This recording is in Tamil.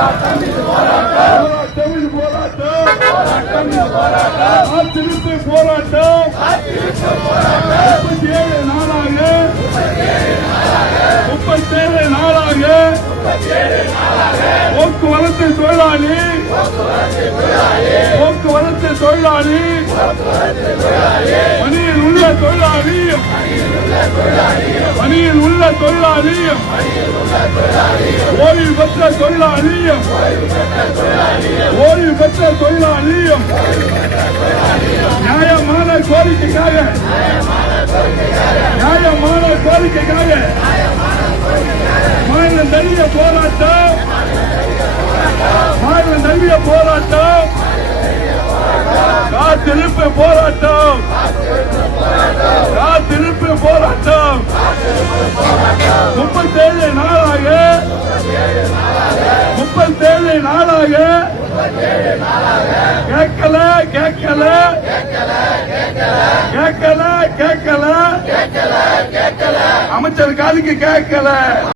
போராட்டம் இது போராட்டம் காத்திருப்பு போராட்டம் 37 நாளாக போக்குவரத்து தொழிலாளி பணியில் உள்ள தொழிலாளி ஓய்வு பெற்ற தொழிலாளி நியாயமான கோரிக்கைக்காக மாநிலம் தழுவிய போராட்டம் காத்திருப்பு போராட்டம் 37 நாளாக கேட்கல அமைச்சர் காதுக்கு கேட்கல.